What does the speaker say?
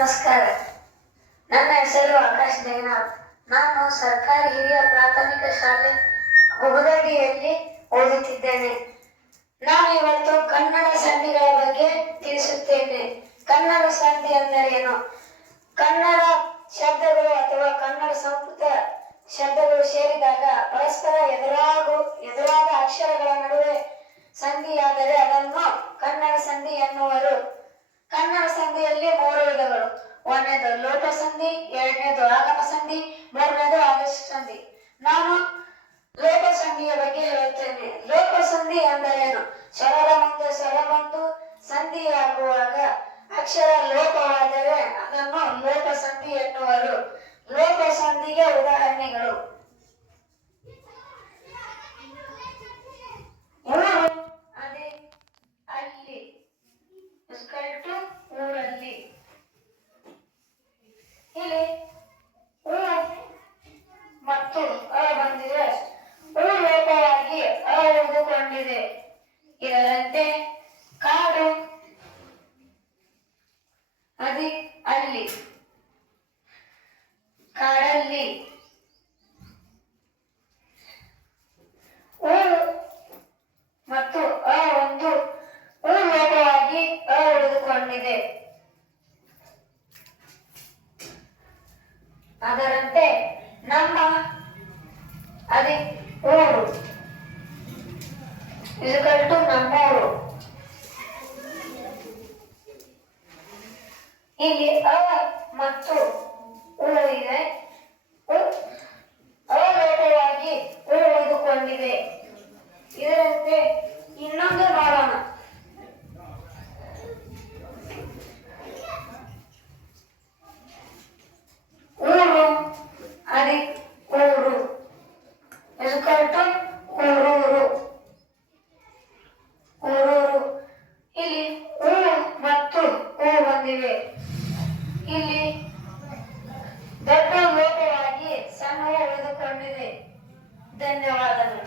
ನಮಸ್ಕಾರ. ನನ್ನ ಹೆಸರು ಆಕಾಶ್ ಜಗನ್ನಾಥ್. ನಾನು ಸರ್ಕಾರಿ ಹಿರಿಯ ಪ್ರಾಥಮಿಕ ಶಾಲೆ ಹುಗದಡಿಯಲ್ಲಿ ಓದುತ್ತಿದ್ದೇನೆ. ನಾನು ಇವತ್ತು ಕನ್ನಡ ಸಂಧಿಗಳ ಬಗ್ಗೆ ತಿಳಿಸುತ್ತೇನೆ. ಕನ್ನಡ ಸಂಧಿ ಎಂದರೇನು? ಕನ್ನಡ ಶಬ್ದಗಳು ಅಥವಾ ಕನ್ನಡ ಸಂಸ್ಕೃತ ಶಬ್ದಗಳು ಸೇರಿದಾಗ ಪರಸ್ಪರ ಎದುರಾದ ಅಕ್ಷರಗಳ ನಡುವೆ ಸಂಧಿಯಾದರೆ ಅದನ್ನು ಕನ್ನಡ ಸಂಧಿ ಎನ್ನುವರು. ಕನ್ನಡ ಸಂಧಿಯಲ್ಲಿ 3 ವಿಧಗಳು. 1ನೇದು ಲೋಪ ಸಂಧಿ, 2ನೇದು ಆಗಮ ಸಂಧಿ, 3ನೇದು ಆದೇಶ ಸಂಧಿ. ನಾನು ಲೋಪ ಸಂಧಿಯ ಬಗ್ಗೆ ಹೇಳುತ್ತೇನೆ. ಲೋಪ ಸಂಧಿ ಎಂದರೇನು? ಸ್ವರದ ಮುಂದೆ ಸ್ವರ ಬಂದು ಸಂಧಿಯಾಗುವಾಗ ಅಕ್ಷರ ಲೋಪವಾದರೆ ಅದನ್ನು ಲೋಪ ಸಂಧಿ ಎನ್ನುವರು. ಲೋಪ ಸಂಧಿಗೆ ಉದಾಹರಣೆಗಳು: ಊರು, ಅದೇ, ಅಲ್ಲಿ, ಊರಲ್ಲಿ. ಇಲ್ಲಿ ಊ ಮತ್ತು ಅ ಬಂದಿದೆ. ಊ ಲೋಪವಾಗಿ ಅ ಉಳಿದುಕೊಂಡಿದೆ. ಇದರಂತೆ ಕಾಡು, ಅದಿ, ಅಲ್ಲಿ, ಕಾಡಲ್ಲಿ. ಊ ಮತ್ತು ಅ ಒಂದು ಊ ಲೋಪವಾಗಿ ಅ ಉಳಿದುಕೊಂಡಿದೆ. ಅದರಂತೆ ನಮ್ಮ, ಅದಿ, ಊರು ನಮ್ಮೂರು. ಇಲ್ಲಿ ಅ ಮತ್ತು ಉ ಇದೆ. ಅಲೋಪವಾಗಿ ಉ ಉಳಿದುಕೊಂಡಿದೆ. ಇದರಂತೆ ಇನ್ನೊಂದು ನೋಡೋಣ. ಊರು, ಅದಿ, ಊರು ಊರೂರು. ಊರೂರು. ಇಲ್ಲಿ ಊ ಮತ್ತು ಊ ಬಂದಿವೆ. ಇಲ್ಲಿ ದೊಡ್ಡ ಲೋಪವಾಗಿ ಸಣ್ಣ ಉಳಿದುಕೊಂಡಿದೆ. ಧನ್ಯವಾದಗಳು.